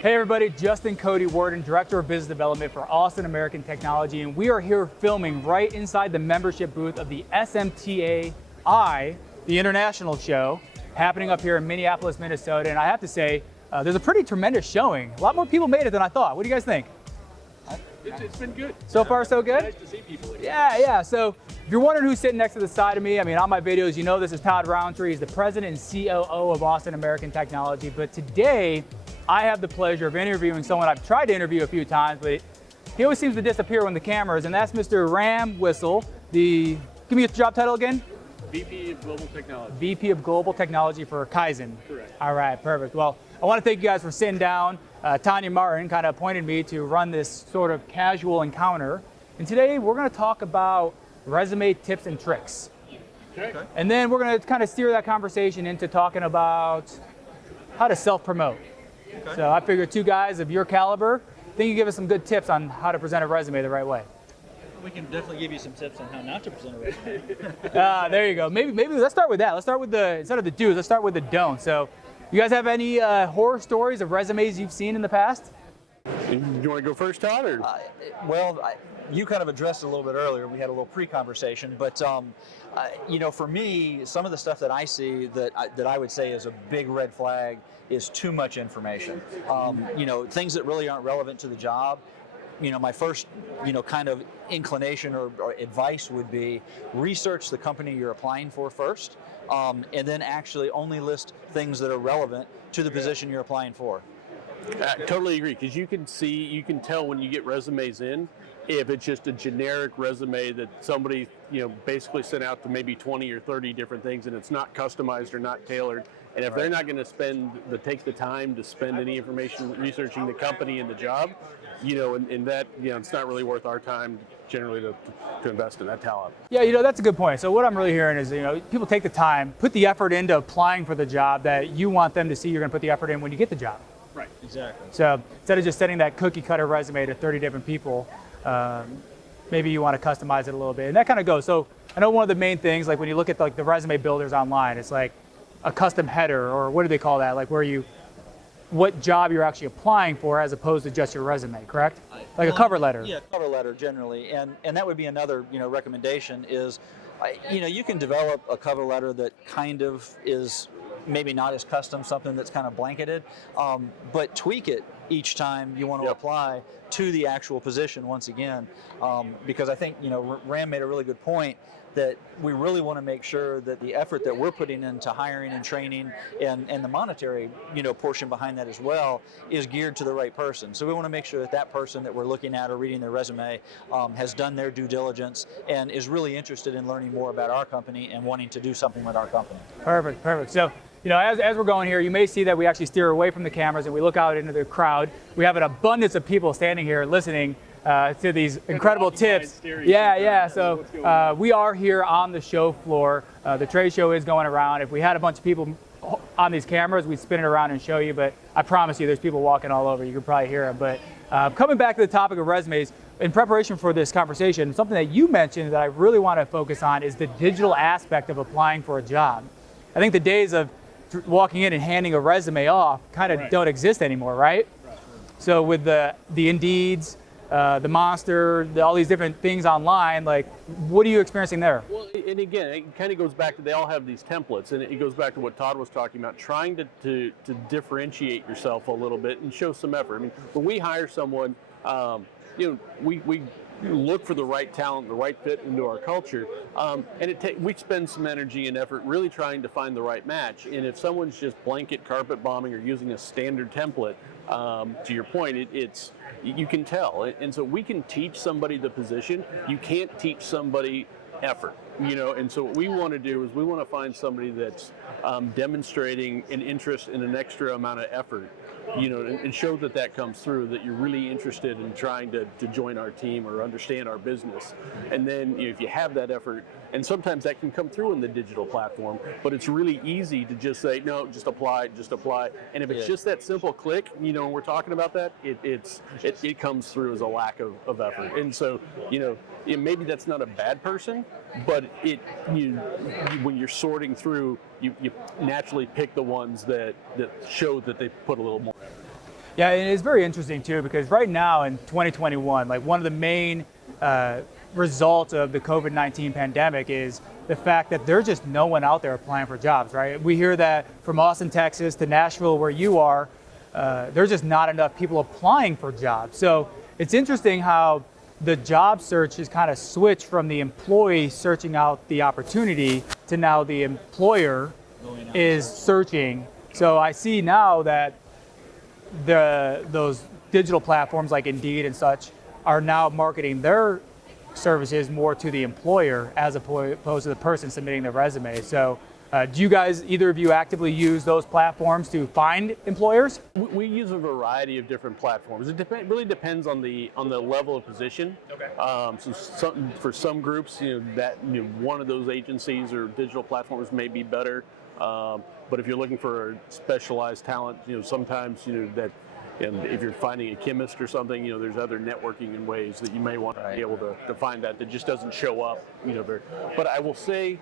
Hey everybody, Justin Cody, Worden, Director of Business Development for Austin American Technology, and we are here filming right inside the membership booth of the SMTA the international show, happening up here in Minneapolis, Minnesota. And I have to say, there's a pretty tremendous showing. A lot more people made it than I thought. What do you guys think? It's been good. So far, so good? Nice to see people again. Yeah. So if you're wondering who's sitting next to the side of me, I mean, on my videos, you know this is Todd Rountree. He's the president and COO of Austin American Technology. But today, I have the pleasure of interviewing someone I've tried to interview a few times, but he always seems to disappear when the camera is, and that's Mr. Wissel, give me your job title again? VP of Global Technology. VP of Global Technology for Kyzen. Correct. All right, perfect. Well, I want to thank you guys for sitting down. Tanya Martin kind of appointed me to run this sort of casual encounter. And today we're going to talk about resume tips and tricks. Okay. And then we're going to kind of steer that conversation into talking about how to self-promote. Okay. So I figured two guys of your caliber, I think you give us some good tips on how to present a resume the right way. We can definitely give you some tips on how not to present a resume. There you go. Maybe let's start with that. Let's start with instead of the do's, let's start with the don'ts. So you guys have any horror stories of resumes you've seen in the past? You want to go first, Todd? Or? You kind of addressed it a little bit earlier. We had a little pre-conversation, but for me, some of the stuff that I see that I would say is a big red flag is too much information. Things that really aren't relevant to the job. My first, kind of inclination or advice would be research the company you're applying for first, and then actually only list things that are relevant to the position you're applying for. I totally agree, because you can tell when you get resumes in if it's just a generic resume that somebody basically sent out to maybe 20 or 30 different things, and it's not customized or not tailored. And if they're not going to take the time to spend any information researching the company and the job, and that it's not really worth our time generally to invest in that talent. Yeah, that's a good point. So what I'm really hearing is, people take the time, put the effort into applying for the job that you want them to see you're going to put the effort in when you get the job. Right. Exactly. So instead of just sending that cookie cutter resume to 30 different people, maybe you want to customize it a little bit, and that kind of goes. So I know one of the main things, like when you look at the resume builders online, it's like a custom header, or what do they call that? Like what job you're actually applying for as opposed to just your resume, correct? Like a cover letter. Yeah, cover letter generally, and that would be another recommendation is, you can develop a cover letter that kind of is maybe not as custom, something that's kind of blanketed, but tweak it each time you want to apply to the actual position once again, because I think Ram made a really good point that we really want to make sure that the effort that we're putting into hiring and training and the monetary portion behind that as well is geared to the right person. So we want to make sure that person that we're looking at or reading their resume has done their due diligence and is really interested in learning more about our company and wanting to do something with our company. Perfect. So as we're going here, you may see that we actually steer away from the cameras and we look out into the crowd. We have an abundance of people standing here listening to these incredible tips. Yeah. So we are here on the show floor. The trade show is going around. If we had a bunch of people on these cameras, we'd spin it around and show you, but I promise you there's people walking all over. You can probably hear them. But coming back to the topic of resumes, in preparation for this conversation, something that you mentioned that I really want to focus on is the digital aspect of applying for a job. I think the days of walking in and handing a resume off kind of don't exist anymore, right? So with the Indeeds, the Monster, all these different things online, like, what are you experiencing there? Well, and again, it kind of goes back to, they all have these templates, and it goes back to what Todd was talking about, trying to differentiate yourself a little bit and show some effort. I mean, when we hire someone, we look for the right talent, the right fit into our culture, and we spend some energy and effort really trying to find the right match. And if someone's just blanket carpet bombing or using a standard template, to your point, you can tell. And so we can teach somebody the position. You can't teach somebody effort, and so what we want to do is we want to find somebody that's demonstrating an interest in an extra amount of effort, and show that comes through, that you're really interested in trying to join our team or understand our business. And then if you have that effort, and sometimes that can come through in the digital platform, but it's really easy to just say, no, just apply. And if it's just that simple click, when we're talking about that, it comes through as a lack of effort. And so, maybe that's not a bad person, but when you're sorting through, you naturally pick the ones that show that they put a little more effort. Yeah, and it's very interesting too, because right now in 2021, like one of the main results of the COVID-19 pandemic is the fact that there's just no one out there applying for jobs, right? We hear that from Austin, Texas to Nashville, where you are, there's just not enough people applying for jobs. So it's interesting how the job search has kind of switched from the employee searching out the opportunity to now the employer is searching. So I see now that those digital platforms like Indeed and such are now marketing their services more to the employer as opposed to the person submitting the resume. So do you guys, either of you, actively use those platforms to find employers? We use a variety of different platforms. It really depends on the level of position. Okay. For some groups, one of those agencies or digital platforms may be better. But if you're looking for specialized talent, sometimes that. And if you're finding a chemist or something, there's other networking and ways that you may want to be able to find that just doesn't show up, But I will say,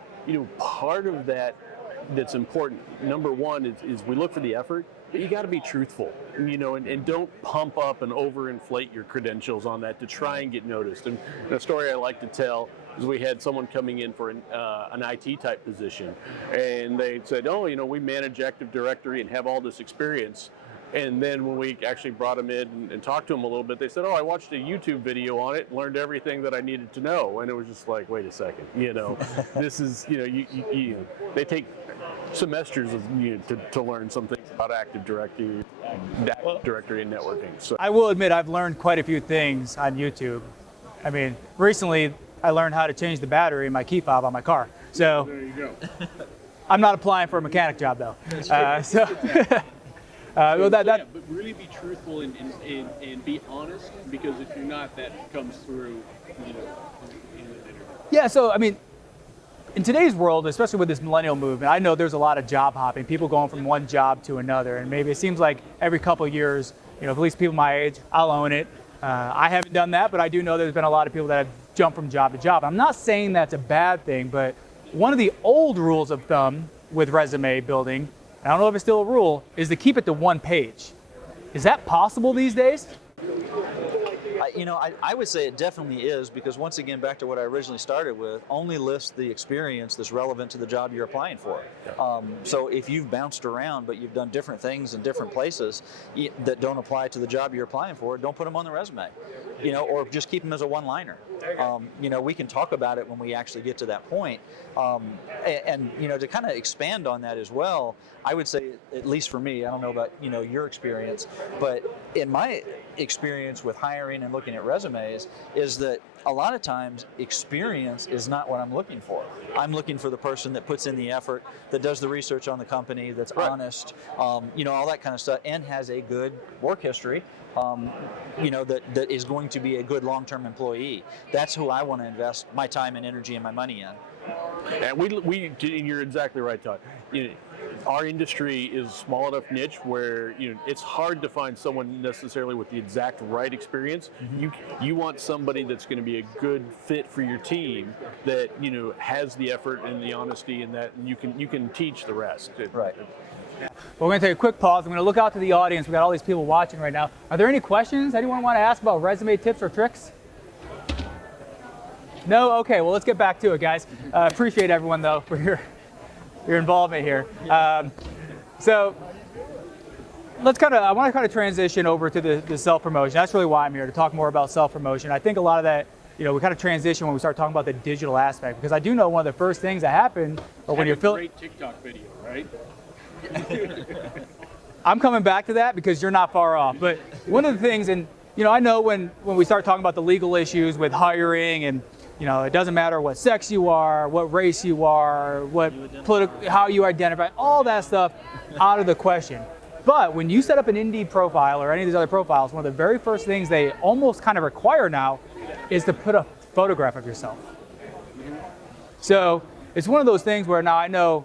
part of that's important. Number one is we look for the effort, but you got to be truthful, and don't pump up and overinflate your credentials on that to try and get noticed. And the story I like to tell is we had someone coming in for an IT type position, and they said, we manage Active Directory and have all this experience. And then when we actually brought them in and talked to them a little bit, they said, I watched a YouTube video on it and learned everything that I needed to know. And it was just like, wait a second, this is, they take semesters to learn some things about Active Directory and networking. So I will admit I've learned quite a few things on YouTube. I mean, recently I learned how to change the battery in my key fob on my car. So there you go. I'm not applying for a mechanic job though. But really be truthful and be honest, because if you're not, that comes through, in the interview. Yeah, so I mean, in today's world, especially with this millennial movement, I know there's a lot of job hopping, people going from one job to another, and maybe it seems like every couple of years, at least people my age, I'll own it. I haven't done that, but I do know there's been a lot of people that have jumped from job to job. I'm not saying that's a bad thing, but one of the old rules of thumb with resume building, I don't know if it's still a rule, is to keep it to one page. Is that possible these days? I would say it definitely is, because once again, back to what I originally started with, only list the experience that's relevant to the job you're applying for. So if you've bounced around, but you've done different things in different places that don't apply to the job you're applying for, don't put them on the resume, or just keep them as a one-liner. We can talk about it when we actually get to that point. And to kind of expand on that as well, I would say, at least for me, I don't know about, your experience, but in my experience with hiring and looking at resumes is that a lot of times experience is not what I'm looking for. I'm looking for the person that puts in the effort, that does the research on the company, that's honest, all that kind of stuff, and has a good work history, that is going to be a good long-term employee. That's who I want to invest my time and energy and my money in. And you're exactly right, Todd. Our industry is small enough niche where it's hard to find someone necessarily with the exact right experience. Mm-hmm. You want somebody that's going to be a good fit for your team, that has the effort and the honesty, and that you can teach the rest. Right. Well, we're going to take a quick pause. I'm going to look out to the audience. We've got all these people watching right now. Are there any questions anyone want to ask about resume tips or tricks? No? Okay, well, let's get back to it, guys. Appreciate everyone, though, for your involvement here. So I want to kind of transition over to the self-promotion. That's really why I'm here, to talk more about self-promotion. I think a lot of that, we kind of transition when we start talking about the digital aspect, because I do know one of the first things that happen when you're filming. Great TikTok video, right? I'm coming back to that because you're not far off. But one of the things, and I know when we start talking about the legal issues with hiring, and it doesn't matter what sex you are, what race you are, how you identify, all that stuff out of the question. But when you set up an Indeed profile or any of these other profiles, one of the very first things they almost kind of require now is to put a photograph of yourself. So it's one of those things where now I know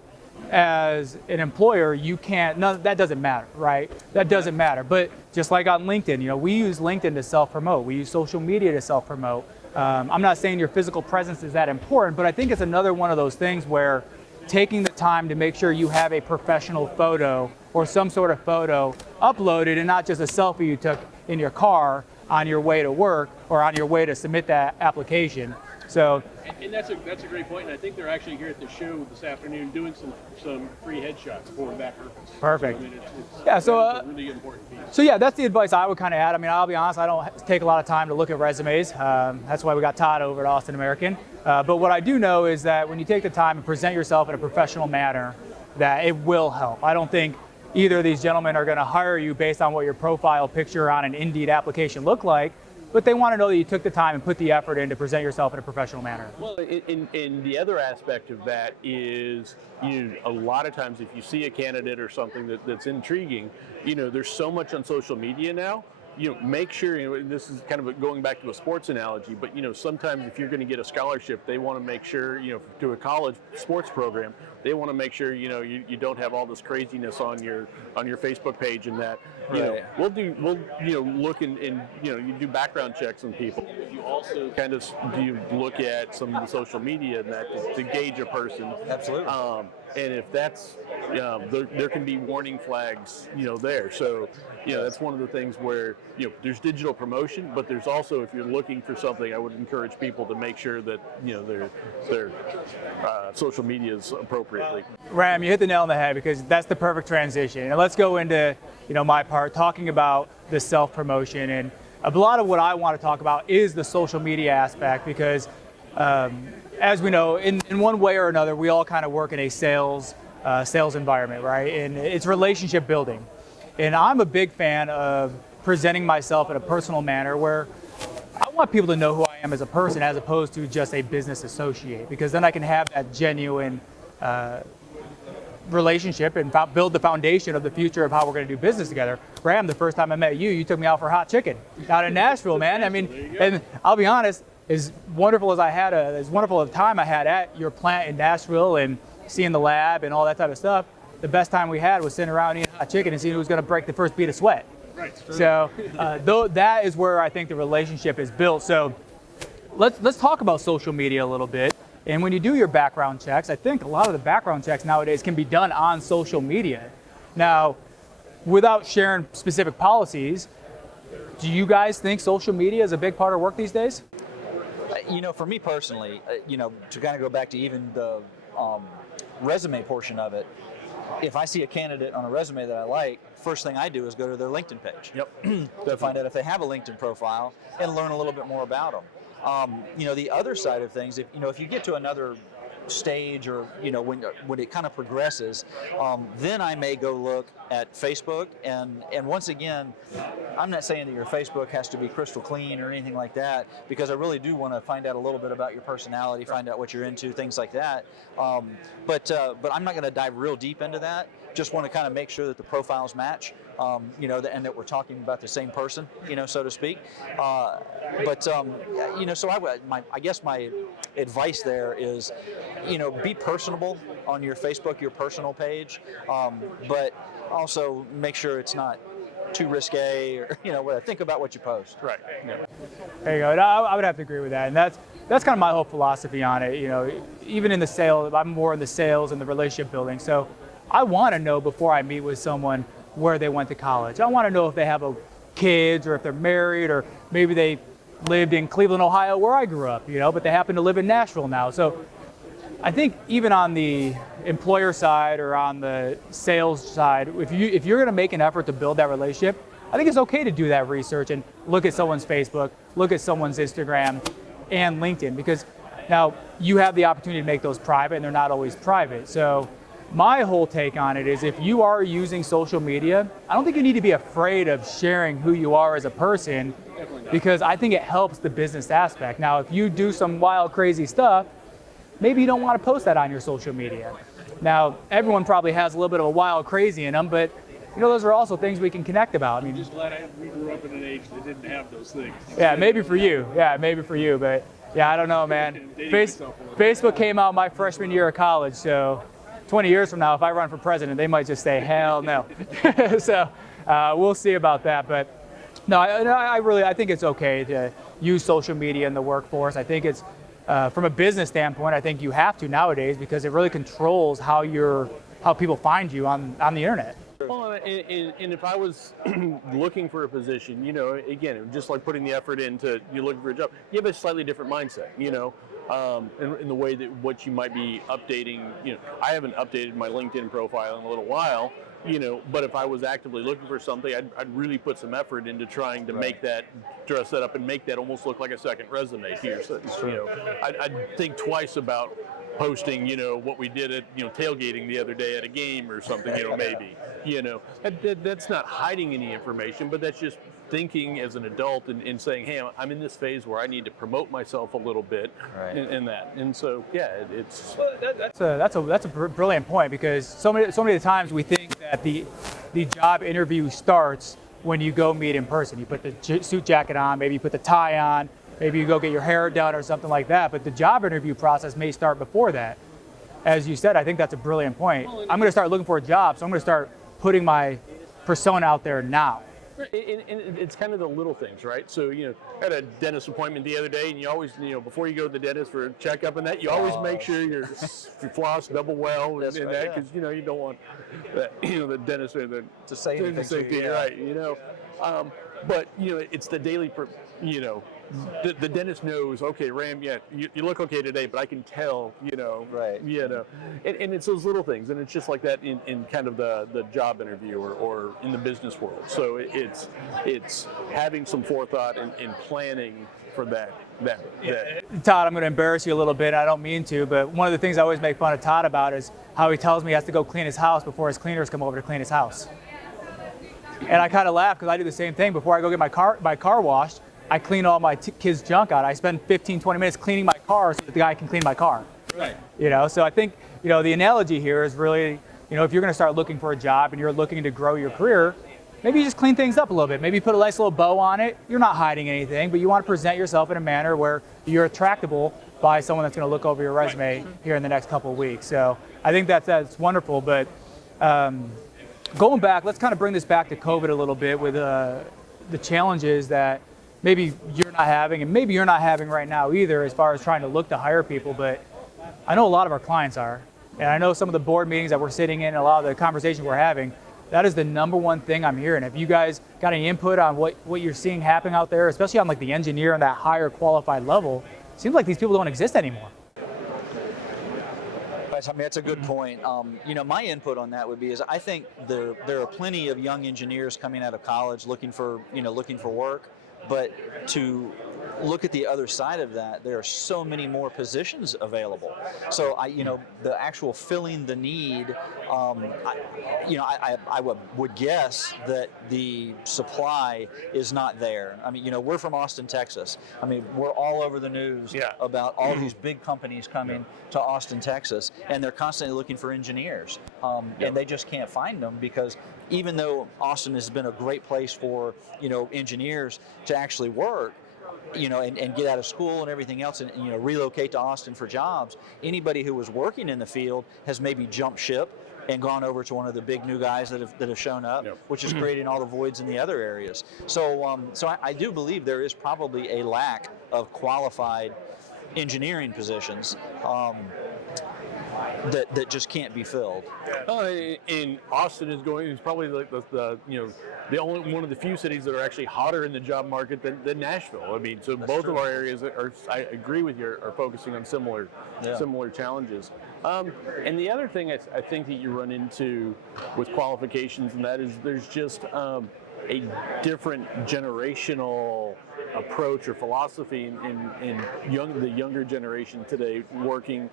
as an employer, that doesn't matter, right? That doesn't matter. But just like on LinkedIn, we use LinkedIn to self-promote. We use social media to self-promote. I'm not saying your physical presence is that important, but I think it's another one of those things where taking the time to make sure you have a professional photo or some sort of photo uploaded and not just a selfie you took in your car on your way to work or on your way to submit that application. So, and that's a great point, and I think they're actually here at the show this afternoon doing some free headshots for that purpose. Perfect. So, I mean, it's yeah, so a really important piece. So yeah, that's the advice I would kind of add. I mean, I'll be honest, I don't take a lot of time to look at resumes. That's why we got Todd over at Austin American. But what I do know is that when you take the time and present yourself in a professional manner, that it will help. I don't think either of these gentlemen are going to hire you based on what your profile picture on an Indeed application look like, but they want to know that you took the time and put the effort in to present yourself in a professional manner. Well, and the other aspect of that is, a lot of times if you see a candidate or something that's intriguing, there's so much on social media now. Make sure, this is kind of going back to a sports analogy, but sometimes if you're going to get a scholarship, they want to make sure, to a college sports program, they want to make sure, you don't have all this craziness on your Facebook page, and that, we'll look and you do background checks on people. You also kind of look at some of the social media and that to gauge a person. Absolutely. And if that's, there can be warning flags, there. So, that's one of the things where, there's digital promotion, but there's also, if you're looking for something, I would encourage people to make sure that, their social media is appropriately. Ram, you hit the nail on the head, because that's the perfect transition. And let's go into, my part, talking about the self-promotion. And a lot of what I want to talk about is the social media aspect, because as we know, in one way or another, we all kind of work in a sales environment, right? And it's relationship building. And I'm a big fan of presenting myself in a personal manner where I want people to know who I am as a person as opposed to just a business associate, because then I can have that genuine relationship and build the foundation of the future of how we're going to do business together. Graham, the first time I met you, you took me out for hot chicken out in Nashville, man. I mean, and I'll be honest, as wonderful a time I had at your plant in Nashville and seeing the lab and all that type of stuff, the best time we had was sitting around eating hot chicken and seeing who was going to break the first bead of sweat. Right. So that is where I think the relationship is built. So let's talk about social media a little bit. And when you do your background checks, I think a lot of the background checks nowadays can be done on social media. Now, without sharing specific policies, do you guys think social media is a big part of work these days? For me personally, to kind of go back to even the resume portion of it, if I see a candidate on a resume that I like, first thing I do is go to their LinkedIn page. Yep. To find out if they have a LinkedIn profile and learn a little bit more about them. The other side of things, if you get to another stage or when it kind of progresses, then I may go look at Facebook, and once again, I'm not saying that your Facebook has to be crystal clean or anything like that, because I really do want to find out a little bit about your personality, find out what you're into, things like that. But I'm not going to dive real deep into that. Just want to kind of make sure that the profiles match, and that we're talking about the same person, so to speak. So I guess my advice there is, be personable on your Facebook, your personal page, but also make sure it's not too risque, or think about what you post. Right. Yeah. There you go. I would have to agree with that, and that's kind of my whole philosophy on it. Even in the sales, I'm more in the sales and the relationship building. So I want to know before I meet with someone where they went to college. I want to know if they have kids, or if they're married, or maybe they lived in Cleveland, Ohio, where I grew up. But they happen to live in Nashville now. So I think even on the employer side or on the sales side, if you're going to make an effort to build that relationship, I think it's okay to do that research and look at someone's Facebook, look at someone's Instagram and LinkedIn, because now you have the opportunity to make those private, and they're not always private. So my whole take on it is, if you are using social media, I don't think you need to be afraid of sharing who you are as a person, because I think it helps the business aspect. Now, if you do some wild, crazy stuff, maybe you don't want to post that on your social media. Now, everyone probably has a little bit of a wild, crazy in them, but those are also things we can connect about. I mean, just glad we grew up in an age that didn't have those things. Yeah, maybe for you. But yeah, I don't know, man. Facebook came out my freshman year of college, so 20 years from now, if I run for president, they might just say, hell no. So we'll see about that. But no, I think it's okay to use social media in the workforce. I think it's from a business standpoint, I think you have to nowadays because it really controls how people find you on the internet. Well, and if I was looking for a position, you know, again, just like putting the effort into you looking for a job, you have a slightly different mindset, you know, in the way that what you might be updating. You know, I haven't updated my LinkedIn profile in a little while, you know, but if I was actively looking for something, I'd really put some effort into trying to make that, dress that up and make that almost look like a second resume here. So, you know, I'd think twice about posting, you know, what we did at, you know, tailgating the other day at a game or something, you know, maybe, you know, that's not hiding any information, but that's just thinking as an adult and saying, hey, I'm in this phase where I need to promote myself a little bit, and that. And so, yeah, it's. That's a brilliant point, because so many times we think that the job interview starts when you go meet in person. You put the suit jacket on, maybe you put the tie on, maybe you go get your hair done or something like that, but the job interview process may start before that. As you said, I think that's a brilliant point. I'm going to start looking for a job, so I'm going to start putting my persona out there now. And it's kind of the little things, right? So, you know, I had a dentist appointment the other day, and you always, you know, before you go to the dentist for a checkup and that, you always make sure you're floss double well and that, because, you know, you don't want that, you know, the dentist or the to say anything, right? You know, but you know, it's the daily, you know. The dentist knows, okay, Ram, yeah, you look okay today, but I can tell, you know, you know, and it's those little things, and it's just like that in kind of the job interview or in the business world. So it's having some forethought and planning for that. Todd, I'm going to embarrass you a little bit. I don't mean to, but one of the things I always make fun of Todd about is how he tells me he has to go clean his house before his cleaners come over to clean his house. And I kind of laugh because I do the same thing. Before I go get my car washed, I clean all my kids' junk out. I spend 15, 20 minutes cleaning my car so that the guy can clean my car. Right. You know, so I think, you know, the analogy here is really, you know, if you're going to start looking for a job and you're looking to grow your career, maybe you just clean things up a little bit. Maybe you put a nice little bow on it. You're not hiding anything, but you want to present yourself in a manner where you're attractable by someone that's going to look over your resume here in the next couple of weeks. So I think that's wonderful. But going back, let's kind of bring this back to COVID a little bit with the challenges that maybe you're not having, and maybe you're not having right now either, as far as trying to look to hire people. But I know a lot of our clients are, and I know some of the board meetings that we're sitting in, and a lot of the conversations we're having, that is the number one thing I'm hearing. Have you guys got any input on what you're seeing happening out there, especially on like the engineer and that higher qualified level? It seems like these people don't exist anymore. I mean, that's a good point. You know, my input on that would be is I think there are plenty of young engineers coming out of college looking for work. But to look at the other side of that, there are so many more positions available. So the actual filling the need, I would guess that the supply is not there. I mean, you know, we're from Austin, Texas. I mean, we're all over the news about all these big companies coming to Austin, Texas, and they're constantly looking for engineers, and they just can't find them, because even though Austin has been a great place for, you know, engineers to actually work, you know, and get out of school and everything else, and, you know, relocate to Austin for jobs, anybody who was working in the field has maybe jumped ship and gone over to one of the big new guys that have shown up, which is creating all the voids in the other areas. So I do believe there is probably a lack of qualified engineering positions that just can't be filled. And Austin is probably like the the only one of the few cities that are actually hotter in the job market than Nashville. I mean, so both of our areas are, I agree with you, are focusing on similar challenges. And the other thing I think that you run into with qualifications, and that is there's just a different generational approach or philosophy in the younger generation today working,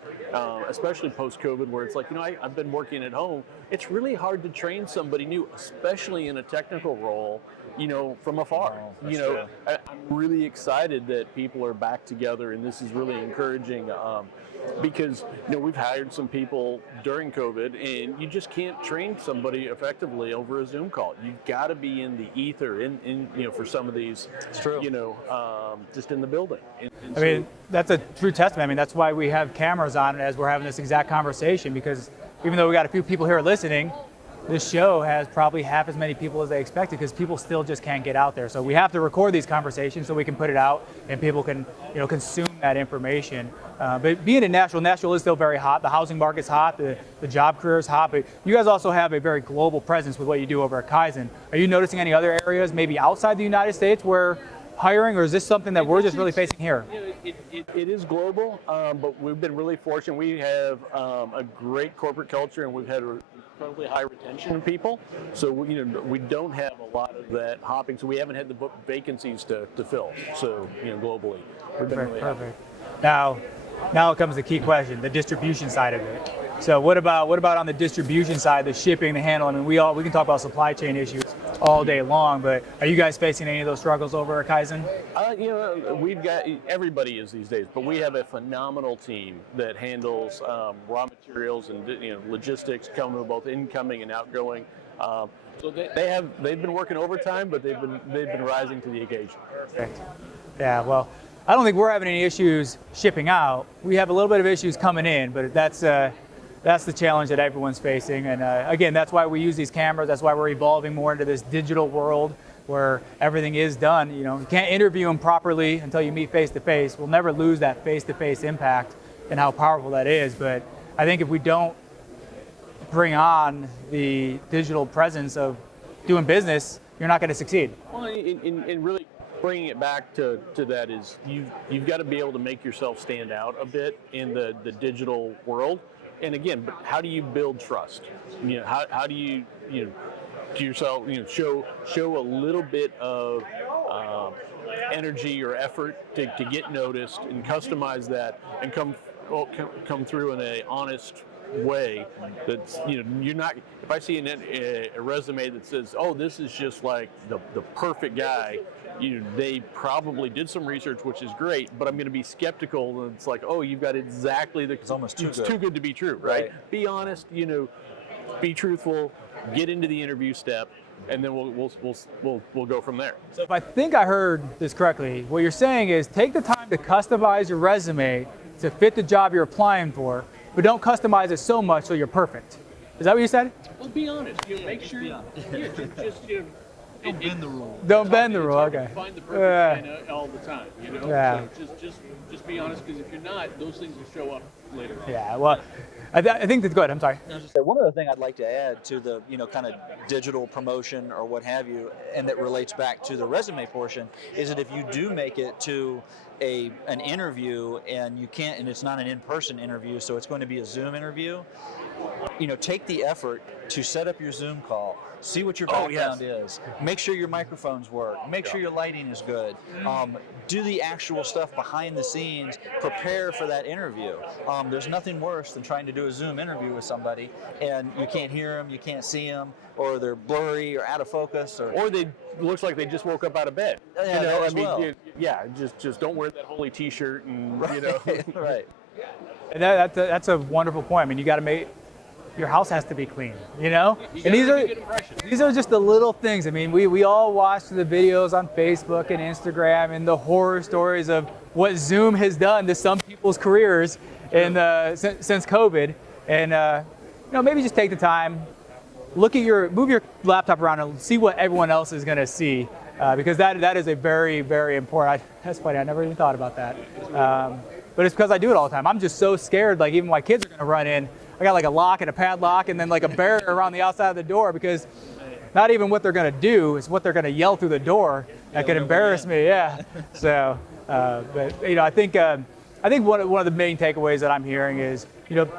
especially post-COVID, where it's like, you know, I've been working at home. It's really hard to train somebody new, especially in a technical role, you know, from afar. You know, I'm really excited that people are back together, and this is really encouraging. Because, you know, we've hired some people during COVID, and you just can't train somebody effectively over a Zoom call. You've got to be in the ether, in you know, for some of these, you know, just in the building. And I mean, that's a true testament. I mean, that's why we have cameras on as we're having this exact conversation, because even though we got a few people here listening, this show has probably half as many people as they expected because people still just can't get out there. So we have to record these conversations so we can put it out and people can, consume that information. But being in Nashville is still very hot. The housing market's hot, the job career is hot, but you guys also have a very global presence with what you do over at Kyzen. Are you noticing any other areas, maybe outside the United States, where hiring, or is this something that we're just really facing here? It is global, but we've been really fortunate. We have a great corporate culture, and we've had incredibly high retention of people. So we don't have a lot of that hopping. So we haven't had the vacancies to fill. So globally, we've been really happy. Perfect. Now comes the key question: the distribution side of it. So what about on the distribution side, the shipping, the handling? I mean, we can talk about supply chain issues all day long, but are you guys facing any of those struggles over at Kyzen? We've got, everybody is these days, but we have a phenomenal team that handles raw materials and logistics, coming both incoming and outgoing. So they've been working overtime, but they've been rising to the occasion. Perfect. Yeah. Well, I don't think we're having any issues shipping out. We have a little bit of issues coming in, but that's the challenge that everyone's facing. And again, that's why we use these cameras. That's why we're evolving more into this digital world where everything is done. You can't interview them properly until you meet face to face. We'll never lose that face to face impact and how powerful that is. But I think if we don't bring on the digital presence of doing business, you're not going to succeed. Well, and really bringing it back to that is you've got to be able to make yourself stand out a bit in the digital world. And again, but how do you build trust? How do you to yourself show a little bit of energy or effort to get noticed and customize that and come through in a honest way. That's you're not. If I see a resume that says, "Oh, this is just like the perfect guy," they probably did some research, which is great, but I'm going to be skeptical. And it's like, oh, you've got exactly the. It's almost too good to be true, right? Be honest. Be truthful. Get into the interview step, and then we'll go from there. So if I think I heard this correctly, what you're saying is take the time to customize your resume to fit the job you're applying for, but don't customize it so much so you're perfect. Is that what you said? Well, be honest. Make sure. Just don't bend the rule. Don't bend the rule. Okay. Find the perfect guy all the time. Yeah. So just be honest, because if you're not, those things will show up later on. Yeah. Well, I think that's good. I'm sorry. One other thing I'd like to add to the kind of digital promotion or what have you, and that relates back to the resume portion, is that if you do make it to an interview and you can't, and it's not an in-person interview, so it's going to be a Zoom interview, take the effort to set up your Zoom call. See what your background is. Make sure your microphones work. Make sure your lighting is good. Do the actual stuff behind the scenes. Prepare for that interview. There's nothing worse than trying to do a Zoom interview with somebody and you can't hear them, you can't see them, or they're blurry or out of focus, or they looks like they just woke up out of bed. Just don't wear that holy T-shirt and right. And that's a wonderful point. I mean, you got to make. Your house has to be clean, and these are just the little things. I mean, we all watch the videos on Facebook and Instagram and the horror stories of what Zoom has done to some people's careers since COVID. And maybe just take the time, move your laptop around and see what everyone else is going to see, because that is a very, very important. That's funny. I never even thought about that. But it's because I do it all the time. I'm just so scared. Like even my kids are going to run in. I got like a lock and a padlock and then like a barrier around the outside of the door, because not even what they're going to do is what they're going to yell through the door that could embarrass me. Yeah. So, but I think one of the main takeaways that I'm hearing is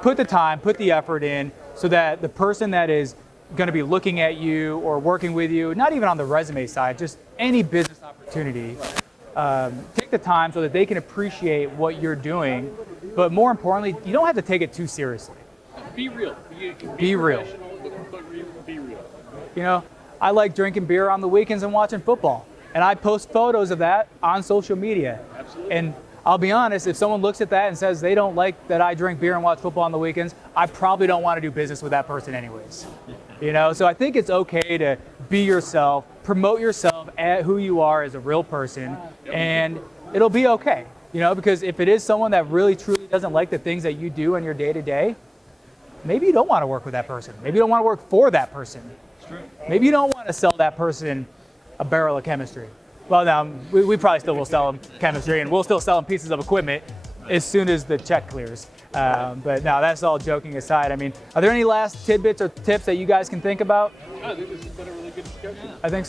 put the time, put the effort in, so that the person that is going to be looking at you or working with you, not even on the resume side, just any business opportunity, take the time so that they can appreciate what you're doing. But more importantly, you don't have to take it too seriously. Be real. Be real. But be real. I like drinking beer on the weekends and watching football. And I post photos of that on social media. Absolutely. And I'll be honest, if someone looks at that and says they don't like that I drink beer and watch football on the weekends, I probably don't want to do business with that person anyways. So I think it's okay to be yourself, promote yourself at who you are as a real person, and it'll be okay. Because if it is someone that really truly doesn't like the things that you do in your day-to-day, maybe you don't want to work with that person. Maybe you don't want to work for that person. Maybe you don't want to sell that person a barrel of chemistry. Well, now, we probably still will sell them chemistry, and we'll still sell them pieces of equipment as soon as the check clears. But now, that's all joking aside. I mean, are there any last tidbits or tips that you guys can think about? I think this has been a really good discussion. I think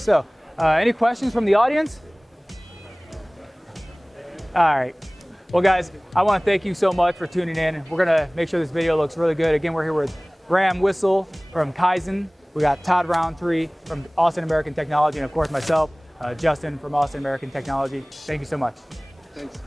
so. Any questions from the audience? All right. Well, guys, I want to thank you so much for tuning in. We're going to make sure this video looks really good. Again, we're here with Wissel from Kyzen. We got Todd Rountree from Austin American Technology, and of course myself, Justin from Austin American Technology. Thank you so much. Thanks.